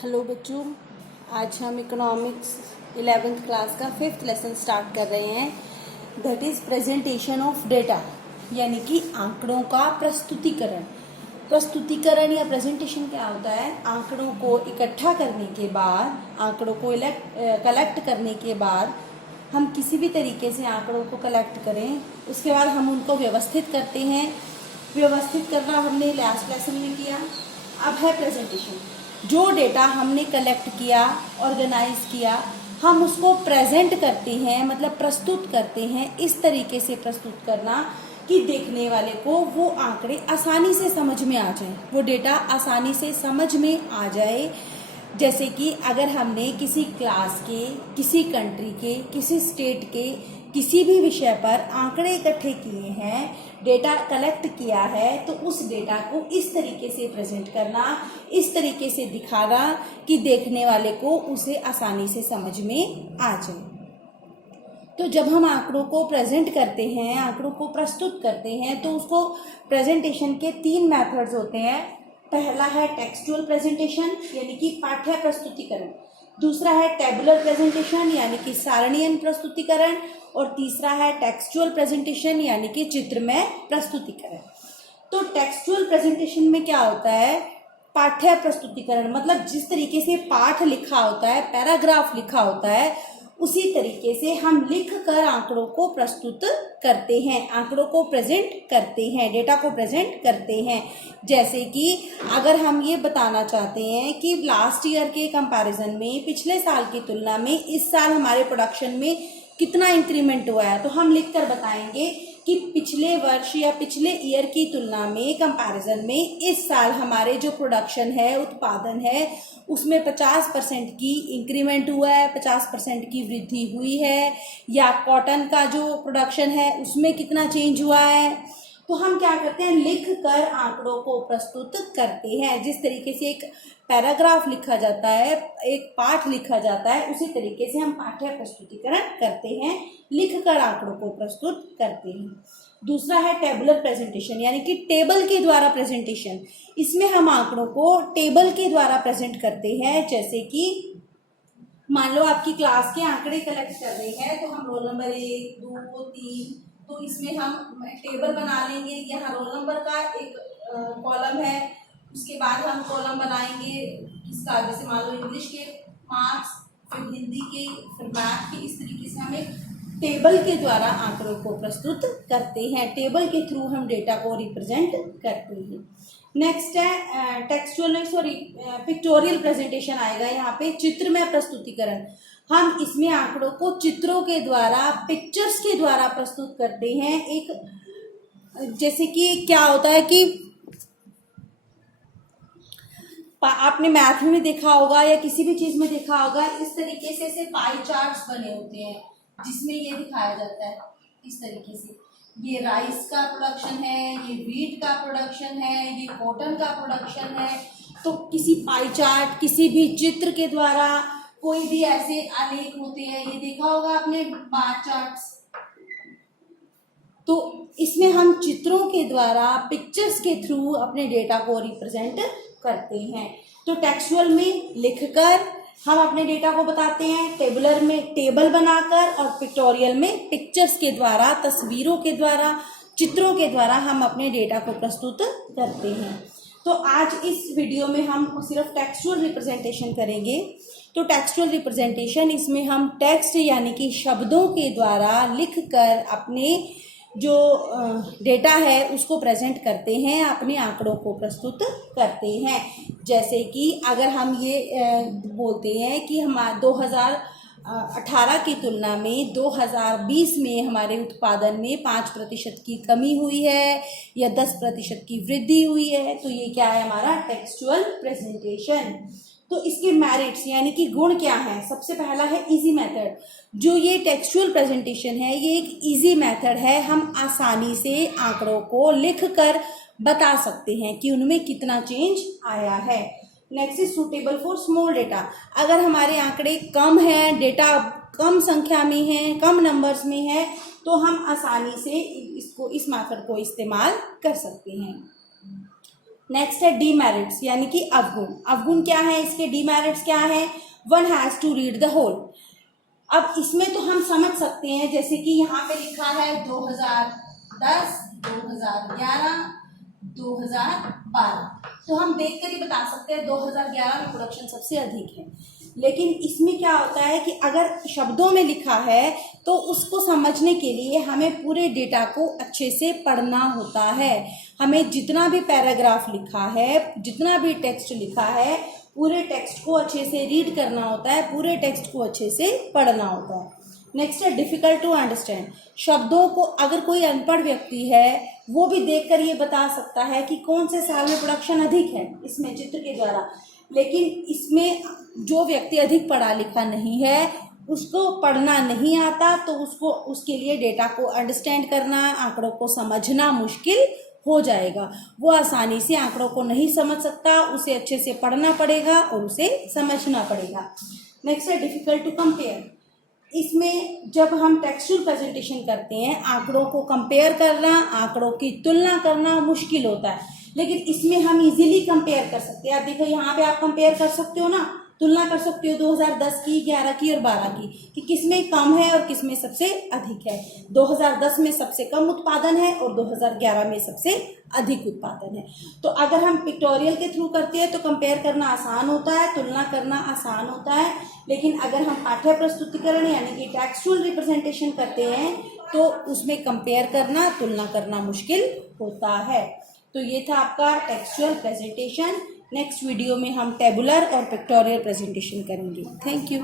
Hello बच्चों, आज हम इकोनॉमिक्स 11th क्लास का 5th लेसन स्टार्ट कर रहे हैं। That is presentation of data, यानी कि आंकड़ों का प्रस्तुतिकरण। प्रस्तुतिकरण या प्रेजेंटेशन क्या होता है? आंकड़ों को इकट्ठा करने के बाद, आंकड़ों को कलेक्ट करने के बाद, हम किसी भी तरीके से आंकड़ों को कलेक्ट करें, उसके बाद हम उनको व्यवस्थित करते हैं। व्यवस्थित करना हमने लास्ट लेसन में किया। अब है प्रेजेंटेशन। जो डेटा हमने कलेक्ट किया, ऑर्गेनाइज किया, हम उसको प्रेजेंट करते हैं, मतलब प्रस्तुत करते हैं। इस तरीके से प्रस्तुत करना कि देखने वाले को वो आंकड़े आसानी से समझ में आ जाए, वो डेटा आसानी से समझ में आ जाए। जैसे कि अगर हमने किसी क्लास के, किसी कंट्री के, किसी स्टेट के किसी भी विषय पर आंकड़े इकट्ठे किए हैं, डेटा कलेक्ट किया है, तो उस डेटा को इस तरीके से प्रेजेंट करना, इस तरीके से दिखाना कि देखने वाले को उसे आसानी से समझ में आ जाए। तो जब हम आंकड़ों को प्रेजेंट करते हैं, आंकड़ों को प्रस्तुत करते हैं, तो उसको प्रेजेंटेशन के 3 मेथड्स होते हैं। पहला है टेक्सचुअल प्रेजेंटेशन, यानी कि पाठ्य प्रस्तुतिकरण। दूसरा है टेबुलर प्रेजेंटेशन, यानी कि सारणीय प्रस्तुतिकरण। और तीसरा है टेक्सचुअल प्रेजेंटेशन, यानी कि चित्रमय प्रस्तुतिकरण। तो टेक्सचुअल प्रेजेंटेशन में क्या होता है? पाठ्य प्रस्तुतिकरण, मतलब जिस तरीके से पाठ लिखा होता है, पैराग्राफ लिखा होता है, उसी तरीके से हम लिख कर आंकड़ों को प्रस्तुत करते हैं, आंकड़ों को प्रेजेंट करते हैं, डेटा को प्रेजेंट करते हैं। जैसे कि अगर हम ये बताना चाहते हैं कि लास्ट ईयर के कंपैरिजन में, पिछले साल की तुलना में इस साल हमारे प्रोडक्शन में कितना इंक्रीमेंट हुआ है, तो हम लिख कर बताएंगे कि पिछले वर्ष या पिछले ईयर की तुलना में, कंपैरिजन में, इस साल हमारे जो प्रोडक्शन है, उत्पादन है, उसमें 50% की इंक्रीमेंट हुआ है, 50% की वृद्धि हुई है। या कॉटन का जो प्रोडक्शन है उसमें कितना चेंज हुआ है। तो हम क्या करते हैं? लिख कर आंकड़ों को प्रस्तुत करते हैं। जिस तरीके से एक पैराग्राफ लिखा जाता है, एक पाठ लिखा जाता है, उसी तरीके से हम पाठ्य प्रस्तुतिकरण करते हैं, लिख कर आंकड़ों को प्रस्तुत करते हैं। दूसरा है टेबुलर प्रेजेंटेशन, यानी कि टेबल के द्वारा प्रेजेंटेशन। इसमें हम आंकड़ों को टेबल के द्वारा प्रेजेंट करते हैं। जैसे कि मान लो आपकी क्लास के आंकड़े कलेक्ट कर रहे हैं, तो हम रोल नंबर 1, 2, 3, तो इसमें हम टेबल बना लेंगे। यहाँ रोल नंबर का एक कॉलम है, उसके बाद हम कॉलम बनाएंगे किसका, जैसे मान लो इंग्लिश के मार्क्स, फिर हिंदी के, फिर मैथ के। इस तरीके से हम एक टेबल के द्वारा आंकड़ों को प्रस्तुत करते हैं। टेबल के थ्रू हम डेटा को रिप्रेजेंट करते हैं। नेक्स्ट है टेक्सचुअल पिक्टोरियल प्रेजेंटेशन आएगा यहाँ पे, चित्रमय प्रस्तुतिकरण। हम इसमें आंकड़ों को चित्रों के द्वारा, पिक्चर्स के द्वारा प्रस्तुत करते हैं। एक जैसे कि क्या होता है कि आपने मैथ में देखा होगा या किसी भी चीज में देखा होगा, इस तरीके से पाई चार्ट्स बने होते हैं, जिसमें ये दिखाया जाता है इस तरीके से, ये राइस का प्रोडक्शन है, ये व्हीट का प्रोडक्शन है, ये कॉटन का प्रोडक्शन है। तो किसी पाई चार्ट, किसी भी चित्र के द्वारा, कोई भी ऐसे आलेख होते हैं, ये देखा होगा आपने बार चार्ट्स। तो इसमें हम चित्रों के द्वारा, पिक्चर्स के थ्रू अपने डेटा को रिप्रेजेंट करते हैं। तो टेक्सचुअल में लिखकर हम अपने डेटा को बताते हैं, टेबुलर में टेबल बनाकर, और पिक्टोरियल में पिक्चर्स के द्वारा, तस्वीरों के द्वारा, चित्रों के द्वारा हम अपने डेटा को प्रस्तुत करते हैं। तो आज इस वीडियो में हम सिर्फ टेक्सचुअल रिप्रेजेंटेशन करेंगे। तो टेक्सचुअल रिप्रेजेंटेशन, इसमें हम टेक्स्ट यानी कि शब्दों के द्वारा लिखकर अपने जो डेटा है उसको प्रेजेंट करते हैं, अपने आंकड़ों को प्रस्तुत करते हैं। जैसे कि अगर हम ये बोलते हैं कि हम 2018 की तुलना में 2020 में हमारे उत्पादन में 5% की कमी हुई है या 10% की वृद्धि हुई है, तो ये क्या है? हमारा टेक्सचुअल प्रेजेंटेशन। तो इसके मेरिट्स यानी कि गुण क्या हैं? सबसे पहला है इजी मेथड। जो ये टेक्सचुअल प्रेजेंटेशन है, ये एक इजी मेथड है। हम आसानी से आंकड़ों को लिखकर बता सकते हैं कि उनमें कितना चेंज आया है। Next is suitable for small data. अगर हमारे आंकड़े कम हैं, डेटा कम संख्या में है, कम नंबर्स में है, तो हम आसानी से इस मेथड को इस्तेमाल कर सकते हैं। नेक्स्ट है डीमेरिट्स यानी कि अवगुण। अवगुण क्या है, इसके डीमेरिट्स क्या है? One has to read the whole. अब इसमें तो हम समझ सकते हैं, जैसे कि यहाँ पे लिखा है 2010, 2011, 2012, तो हम देख कर ही बता सकते हैं 2011 में प्रोडक्शन सबसे अधिक है। लेकिन इसमें क्या होता है कि अगर शब्दों में लिखा है तो उसको समझने के लिए हमें पूरे डेटा को अच्छे से पढ़ना होता है। हमें जितना भी पैराग्राफ लिखा है, जितना भी टेक्स्ट लिखा है, पूरे टेक्स्ट को अच्छे से रीड करना होता है, पूरे टेक्स्ट को अच्छे से पढ़ना होता है। नेक्स्ट है डिफिकल्ट टू अंडरस्टैंड। शब्दों को अगर कोई अनपढ़ व्यक्ति है वो भी देखकर ये बता सकता है कि कौन से साल में प्रोडक्शन अधिक है इसमें चित्र के द्वारा। लेकिन इसमें जो व्यक्ति अधिक पढ़ा लिखा नहीं है, उसको पढ़ना नहीं आता, तो उसको उसके लिए डेटा को अंडरस्टैंड करना, आंकड़ों को समझना मुश्किल हो जाएगा। वो आसानी से आंकड़ों को नहीं समझ सकता, उसे अच्छे से पढ़ना पड़ेगा और उसे समझना पड़ेगा। नेक्स्ट है डिफिकल्ट टू कंपेयर। इसमें जब हम टेक्सचुअल प्रेजेंटेशन करते हैं, आंकड़ों को कंपेयर करना, आंकड़ों की तुलना करना मुश्किल होता है, लेकिन इसमें हम इजीली कंपेयर कर सकते हैं। आप देखो यहाँ पे आप कंपेयर कर सकते हो ना, तुलना कर सकते हो 2010 की, 11 की और 12 की कि किसमें कम है और किसमें सबसे अधिक है। 2010 में सबसे कम उत्पादन है और 2011 में सबसे अधिक उत्पादन है। तो अगर हम पिक्टोरियल के थ्रू करते हैं तो कंपेयर करना आसान होता है, तुलना करना आसान होता है। लेकिन अगर हम पाठ्य प्रस्तुतिकरण यानी कि टेक्सचुअल रिप्रेजेंटेशन करते हैं तो उसमें कंपेयर करना, तुलना करना मुश्किल होता है। तो ये था आपका टेक्सचुअल प्रेजेंटेशन। नेक्स्ट वीडियो में हम टेबुलर और पिक्टोरियल प्रेजेंटेशन करेंगे। Thank you.